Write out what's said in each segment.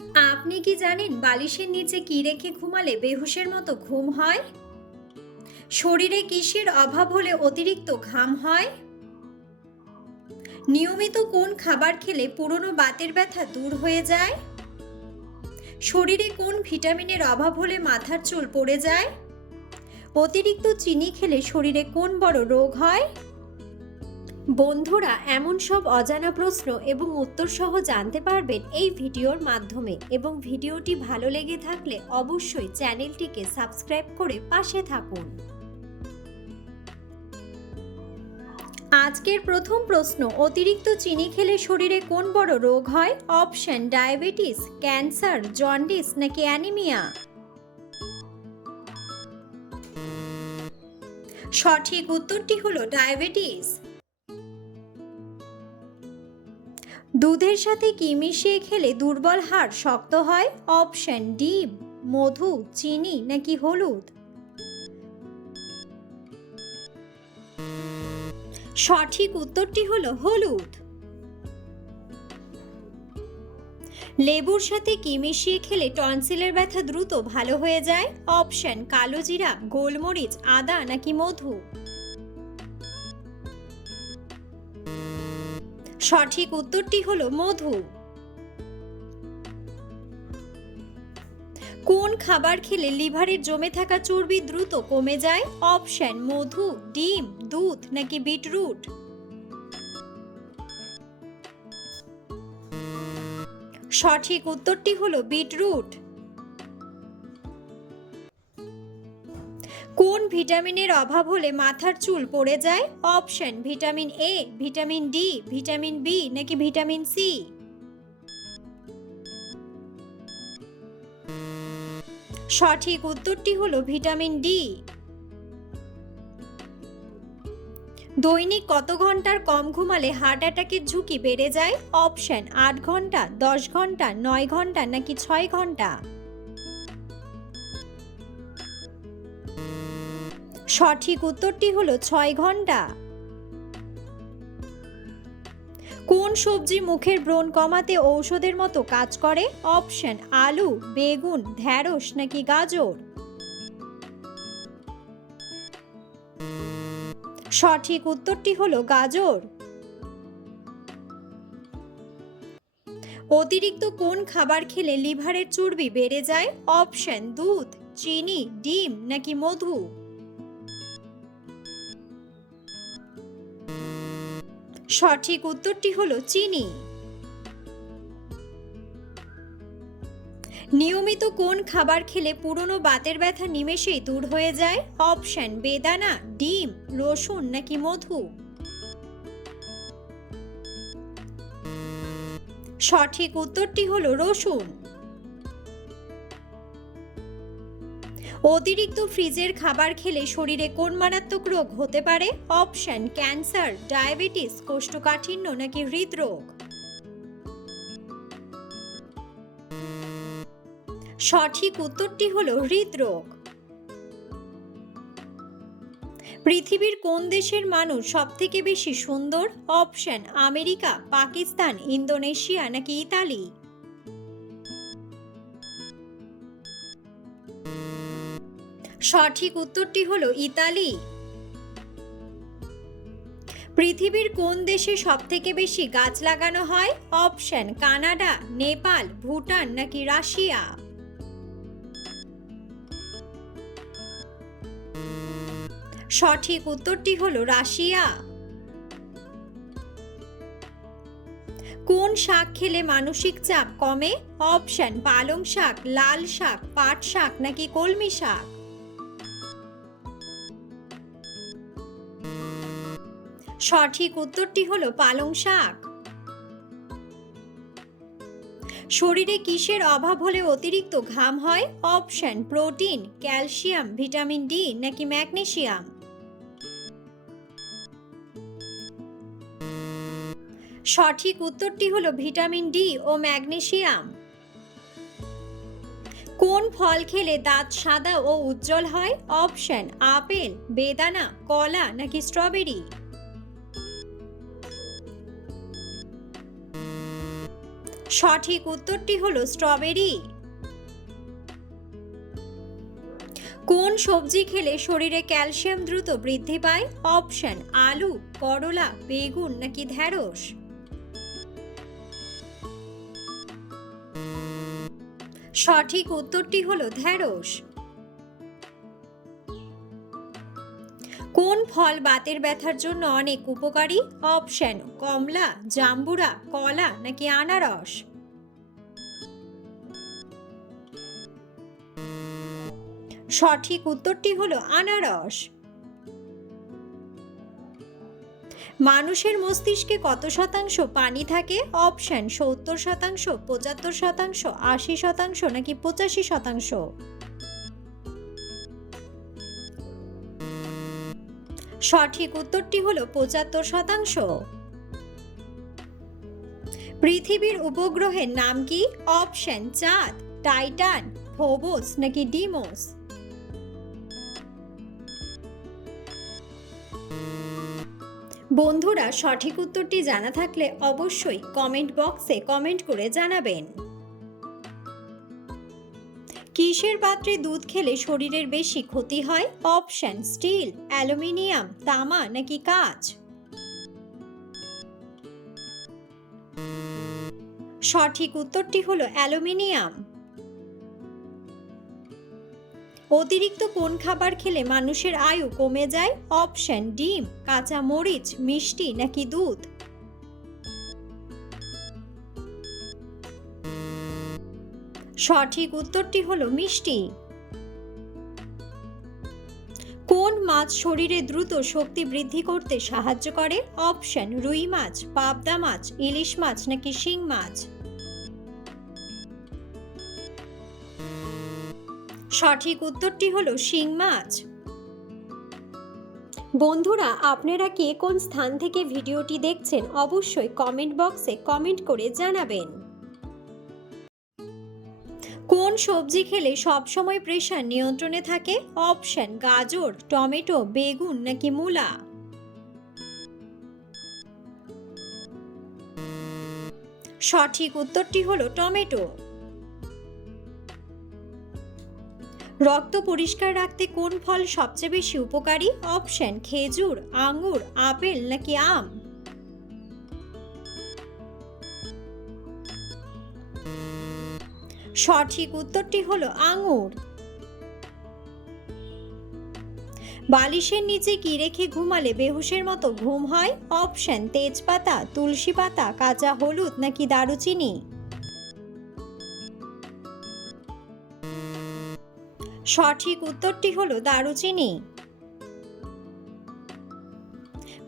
আপনি কি জানেন বালিশের নিচে কি রেখে ঘুমালে বেহুশের মতো ঘুম হয়? শরীরে কিসের অভাব হলে অতিরিক্ত ঘাম হয়? নিয়মিত কোন খাবার খেলে পুরনো বাতের ব্যথা দূর হয়ে যায়? শরীরে কোন ভিটামিনের অভাব হলে মাথার চুল পড়ে যায়? অতিরিক্ত চিনি খেলে শরীরে কোন বড় রোগ হয়? বন্ধুরা, এমন সব অজানা প্রশ্ন এবং উত্তর সহ জানতে পারবেন এই ভিডিওর মাধ্যমে, এবং ভিডিওটি ভালো লেগে থাকলে অবশ্যই চ্যানেলটিকে সাবস্ক্রাইব করে পাশে থাকুন। আজকের প্রথম প্রশ্ন, অতিরিক্ত চিনি খেলে শরীরে কোন বড় রোগ হয়? অপশন: ডায়াবেটিস, ক্যান্সার, জন্ডিস নাকি অ্যানিমিয়া। সঠিক উত্তরটি হলো ডায়াবেটিস। দুধের সাথে কি মিশিয়ে খেলে দুর্বল হাড় শক্ত হয়? অপশন: ডিম, মধু, চিনি নাকি হলুদ। সঠিক উত্তরটি হলো হলুদ। লেবুর সাথে কি মিশিয়ে খেলে টনসিলের ব্যথা দ্রুত ভালো হয়ে যায়? অপশন: কালো জিরা, গোলমরিচ, আদা নাকি মধু। সঠিক উত্তরটি হলো মধু। কোন খাবার খেলে লিভারের জমে থাকা চর্বি দ্রুত কমে যায়? অপশন: মধু, ডিম, দুধ নাকি বিটরুট। সঠিক উত্তরটি হলো বিটরুট। কোন ভিটামিনের অভাব হলে মাথার চুল পড়ে যায়? Option: vitamin A, vitamin D, vitamin B নাকি ভিটামিন সি। সঠিক উত্তরটি হলো ভিটামিন ডি। দৈনিক কত ঘন্টার কম ঘুমালে হার্ট অ্যাটাকের ঝুঁকি বেড়ে যায়? অপশন: 8 ঘন্টা, 10 ঘন্টা, 9 ঘন্টা নাকি 6 ঘন্টা। সঠিক উত্তরটি হলো 6 ঘন্টা। কোন সবজি মুখের ব্রণ কমাতে ঔষধের মতো কাজ করে? অপশন: আলু, বেগুন, ঢ্যাঁড়স নাকি গাজর। সঠিক উত্তরটি হলো গাজর। অতিরিক্ত কোন খাবার খেলে লিভারের চর্বি বেড়ে যায়? অপশন: দুধ, চিনি, ডিম নাকি মধু। সঠিক উত্তরটি হলো চিনি। নিয়মিত কোন খাবার খেলে পুরনো বাতের ব্যথা নিমেষেই দূর হয়ে যায়? অপশন: বেদানা, ডিম, রসুন নাকি মধু। সঠিক উত্তরটি হলো রসুন। অতিরিক্ত ফ্রিজের খাবার খেলে শরীরে কোন মারাত্মক রোগ হতে পারে? অপশন: ক্যান্সার, ডায়াবেটিস, কোষ্ঠকাঠিন্য নাকি হৃদরোগ। সঠিক উত্তরটি হলো হৃদরোগ। পৃথিবীর কোন দেশের মানুষ সবথেকে বেশি সুন্দর? অপশন: আমেরিকা, পাকিস্তান, ইন্দোনেশিয়া নাকি ইতালি। সঠিক উত্তরটি হলো ইতালি। পৃথিবীর কোন দেশে সবথেকে বেশি গাছ লাগানো হয়? অপশন: কানাডা, নেপাল, ভুটান নাকি রাশিয়া। সঠিক উত্তরটি হলো রাশিয়া। কোন শাক খেলে মানসিক চাপ কমে? অপশন: পালং শাক, লাল শাক, পাট শাক নাকি কলমি শাক। সঠিক উত্তরটি হলো পালং শাক। শরীরে কিসের অভাব হলে অতিরিক্ত ঘাম হয়? Option: protein, calcium, vitamin D নাকি ম্যাগনেসিয়াম। সঠিক উত্তরটি হলো ভিটামিন ডি ও ম্যাগনেসিয়াম। কোন ফল খেলে দাঁত সাদা ও উজ্জ্বল হয়? অপশন: আপেল, বেদানা, কলা নাকি স্ট্রবেরি। সঠিক উত্তরটি হলো স্ট্রবেরি। কোন সবজি খেলে শরীরে ক্যালসিয়াম দ্রুত বৃদ্ধি পায়? অপশন আলু, করলা, বেগুন নাকি ঢ্যাঁড়স। সঠিক উত্তরটি হলো ঢ্যাঁড়স। কোন ফল বাতের ব্যথার জন্য অনেক উপকারী? অপশন কমলা, জাম্বুরা, কলা নাকি আনারস। সঠিক উত্তরটি হলো আনারস। মানুষের মস্তিষ্কে কত শতাংশ পানি থাকে? অপশন 70%, 75%, 80% নাকি 85%। সঠিক উত্তরটি হলো 75%। পৃথিবীর উপগ্রহের নাম কি? অপশন চাঁদ, টাইটান, ফোবস নাকি ডিমোস। বন্ধুরা, সঠিক উত্তরটি জানা থাকলে অবশ্যই কমেন্ট বক্সে কমেন্ট করে জানাবেন। কিসের পাত্রে দুধ খেলে শরীরের বেশি ক্ষতি হয়? অপশন স্টিল, অ্যালুমিনিয়াম, তামা নাকি কাঁচ। সঠিক উত্তরটি হলো অ্যালুমিনিয়াম। অতিরিক্ত কোন খাবার খেলে মানুষের আয়ু কমে যায়? অপশন ডিম, কাঁচা মরিচ, মিষ্টি নাকি দুধ। সঠিক উত্তরটি হলো মিষ্টি। কোন মাছ শরীরে দ্রুত শক্তি বৃদ্ধি করতে সাহায্য করে? অপশন রুই মাছ, পাবদা মাছ, ইলিশ মাছ নাকি শিং মাছ। সঠিক উত্তরটি হলো শিং মাছ। বন্ধুরা, আপনারা কে কোন স্থান থেকে ভিডিওটি দেখছেন অবশ্যই কমেন্ট বক্সে কমেন্ট করে জানাবেন। কোন সবজি খেলে সবসময় প্রেশার নিয়ন্ত্রণে থাকে? অপশন গাজর, টমেটো, বেগুন নাকি মূলা। সঠিক উত্তরটি হলো টমেটো। রক্ত পরিষ্কার রাখতে কোন ফল সবচেয়ে বেশি উপকারী? অপশন খেজুর, আঙ্গুর, আপেল নাকি আম। সঠিক উত্তরটি হলো আঙ্গুর। বালিশের নিচে কি রেখে ঘুমালে বেহুশের মতো ঘুম হয়? অপশন তেজপাতা, তুলসী পাতা, কাঁচা হলুদ নাকি দারুচিনি। সঠিক উত্তরটি হলো দারুচিনি।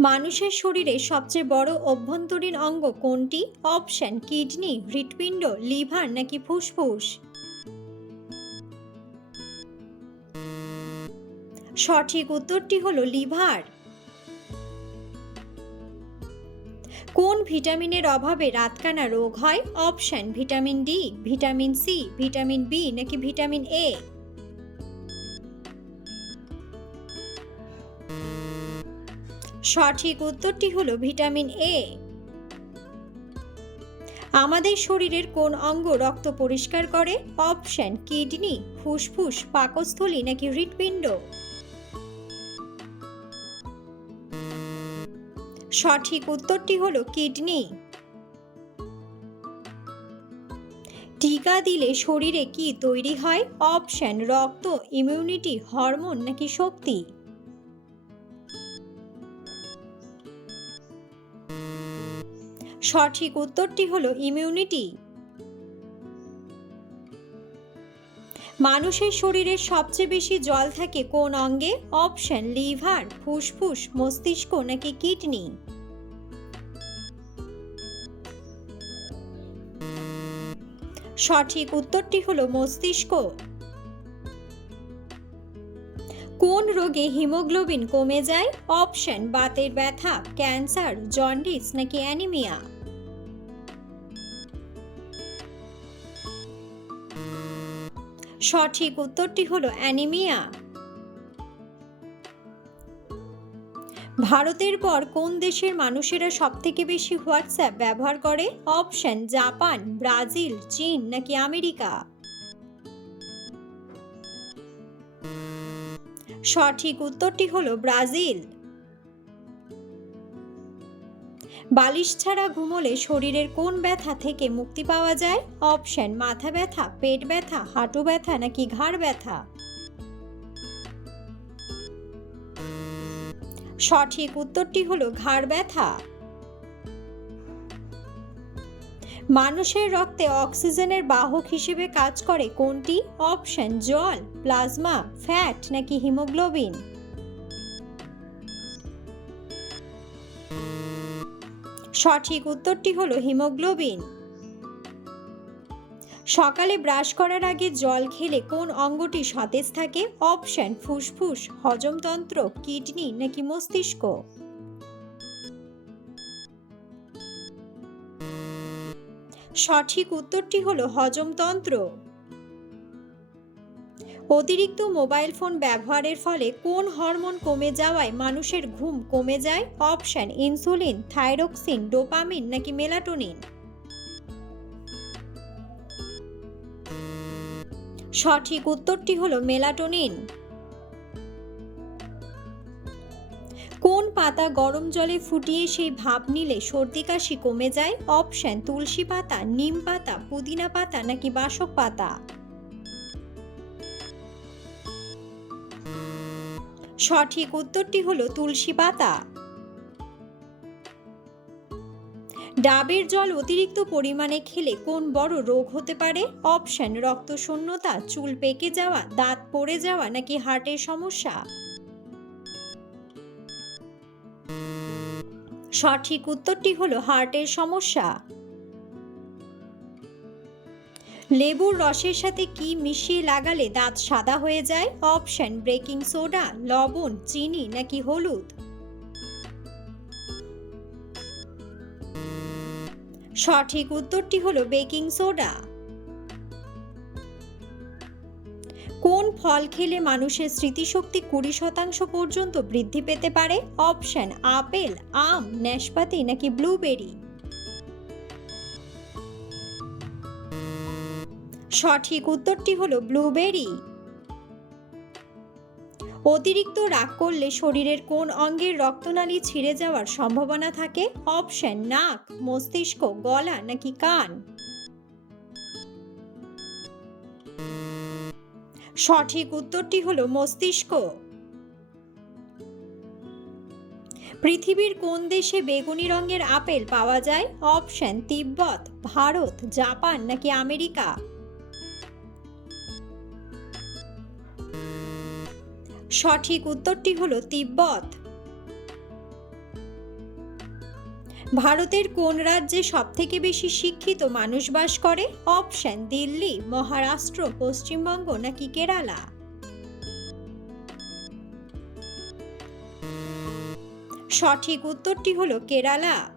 মানুষের শরীরে সবচেয়ে বড় অভ্যন্তরীণ অঙ্গ কোনটি? অপশন কিডনি, হৃৎপিণ্ড, লিভার নাকি ফুসফুস। সঠিক উত্তরটি হলো লিভার। কোন ভিটামিনের অভাবে রাতকানা রোগ হয়? Option vitamin D, vitamin C, vitamin B নাকি ভিটামিন এ। সঠিক উত্তরটি হলো ভিটামিন এ। আমাদের শরীরের কোন অঙ্গ রক্ত পরিষ্কার করে? অপশন কিডনি, ফুসফুস, পাকস্থলী নাকি হৃৎপিণ্ড। সঠিক উত্তরটি হলো কিডনি। টিকা দিলে শরীরে কি তৈরি হয়? অপশন রক্ত, ইমিউনিটি, হরমোন নাকি শক্তি। সঠিক উত্তরটি হলো ইমিউনিটি। মানুষের শরীরে সবচেয়ে বেশি জল থাকে কোন অঙ্গে? অপশন লিভার, ফুসফুস, মস্তিষ্ক নাকি কিডনি। সঠিক উত্তরটি হলো মস্তিষ্ক। কোন রোগে হিমোগ্লোবিন কমে যায়? অপশন বাতের ব্যথা, ক্যান্সার, জন্ডিস নাকি অ্যানিমিয়া। সঠিক উত্তরটি হলো অ্যানিমিয়া। ভারতের পর কোন দেশের মানুষেরা সবথেকে বেশি হোয়াটসঅ্যাপ ব্যবহার করে? অপশন জাপান, ব্রাজিল, চীন নাকি আমেরিকা? সঠিক উত্তরটি হলো ব্রাজিল। বালিশ ছাড়া ঘুমোলে শরীরের কোন ব্যথা থেকে মুক্তি পাওয়া যায়? অপশন মাথা ব্যথা, পেট ব্যথা, হাঁটু ব্যথা নাকি ঘাড় ব্যথা? সঠিক উত্তরটি হলো ঘাড় ব্যথা। মানুষের রক্তে অক্সিজেনের বাহক হিসেবে কাজ করে কোনটি? অপশন জল, প্লাজমা, ফ্যাট নাকি হিমোগ্লোবিন? সঠিক উত্তরটি হলো হিমোগ্লোবিন। সকালে ব্রাশ করার আগে জল খেলে কোন অঙ্গটি সতেজ থাকে? অপশন ফুসফুস, হজমতন্ত্র, কিডনি নাকি মস্তিষ্ক? সঠিক উত্তরটি হলো হজমতন্ত্র। অতিরিক্ত মোবাইল ফোন ব্যবহারের ফলে কোন হরমোন কমে যাওয়ায় মানুষের ঘুম কমে যায়? অপশন ইনসুলিন, থাইরক্সিন, ডোপামিন নাকি মেলাটোনিন? সঠিক উত্তরটি হলো মেলাটোনিন। কোন পাতা গরম জলে ফুটিয়ে সেই ভাপ নিলে সর্দি কাশি কমে যায়? অপশন তুলসী পাতা, নিম পাতা, পুদিনা পাতা নাকি বাসক পাতা? সঠিক উত্তরটি হলো তুলসী পাতা। ডাবের জল অতিরিক্ত পরিমাণে খেলে কোন বড় রোগ হতে পারে? অপশন রক্তশূন্যতা, চুল পেকে যাওয়া, দাঁত পড়ে যাওয়া নাকি হার্টের সমস্যা? সঠিক উত্তরটি হলো হার্টের সমস্যা। লেবুর রসের সাথে কি মিশিয়ে লাগালে দাঁত সাদা হয়ে যায়? অপশন বেকিং সোডা, লবণ, চিনি নাকি হলুদ? সঠিক উত্তরটি হলো বেকিং সোডা। কোন ফল খেলে মানুষের স্মৃতিশক্তি 20% পর্যন্ত বৃদ্ধি পেতে পারে? অপশন আপেল, আম, নাশপাতি নাকি ব্লুবেরি? সঠিক উত্তরটি হলো ব্লুবেরি। অতিরিক্ত রাগ করলে শরীরের কোন অঙ্গের রক্তনালী ছিঁড়ে যাওয়ার সম্ভাবনা থাকে? অপশন নাক, মস্তিষ্ক, গলা নাকি কান? সঠিক উত্তরটি হলো মস্তিষ্ক। পৃথিবীর কোন দেশে বেগুনি রঙের আপেল পাওয়া যায়? অপশন তিব্বত, ভারত, জাপান নাকি আমেরিকা? সঠিক উত্তরটি হলো তিব্বত। ভারতের কোন রাজ্যে সবথেকে বেশি শিক্ষিত মানুষ বাস করে? অপশন দিল্লি, মহারাষ্ট্র, পশ্চিমবঙ্গ নাকি কেরালা? সঠিক উত্তরটি হলো কেরালা।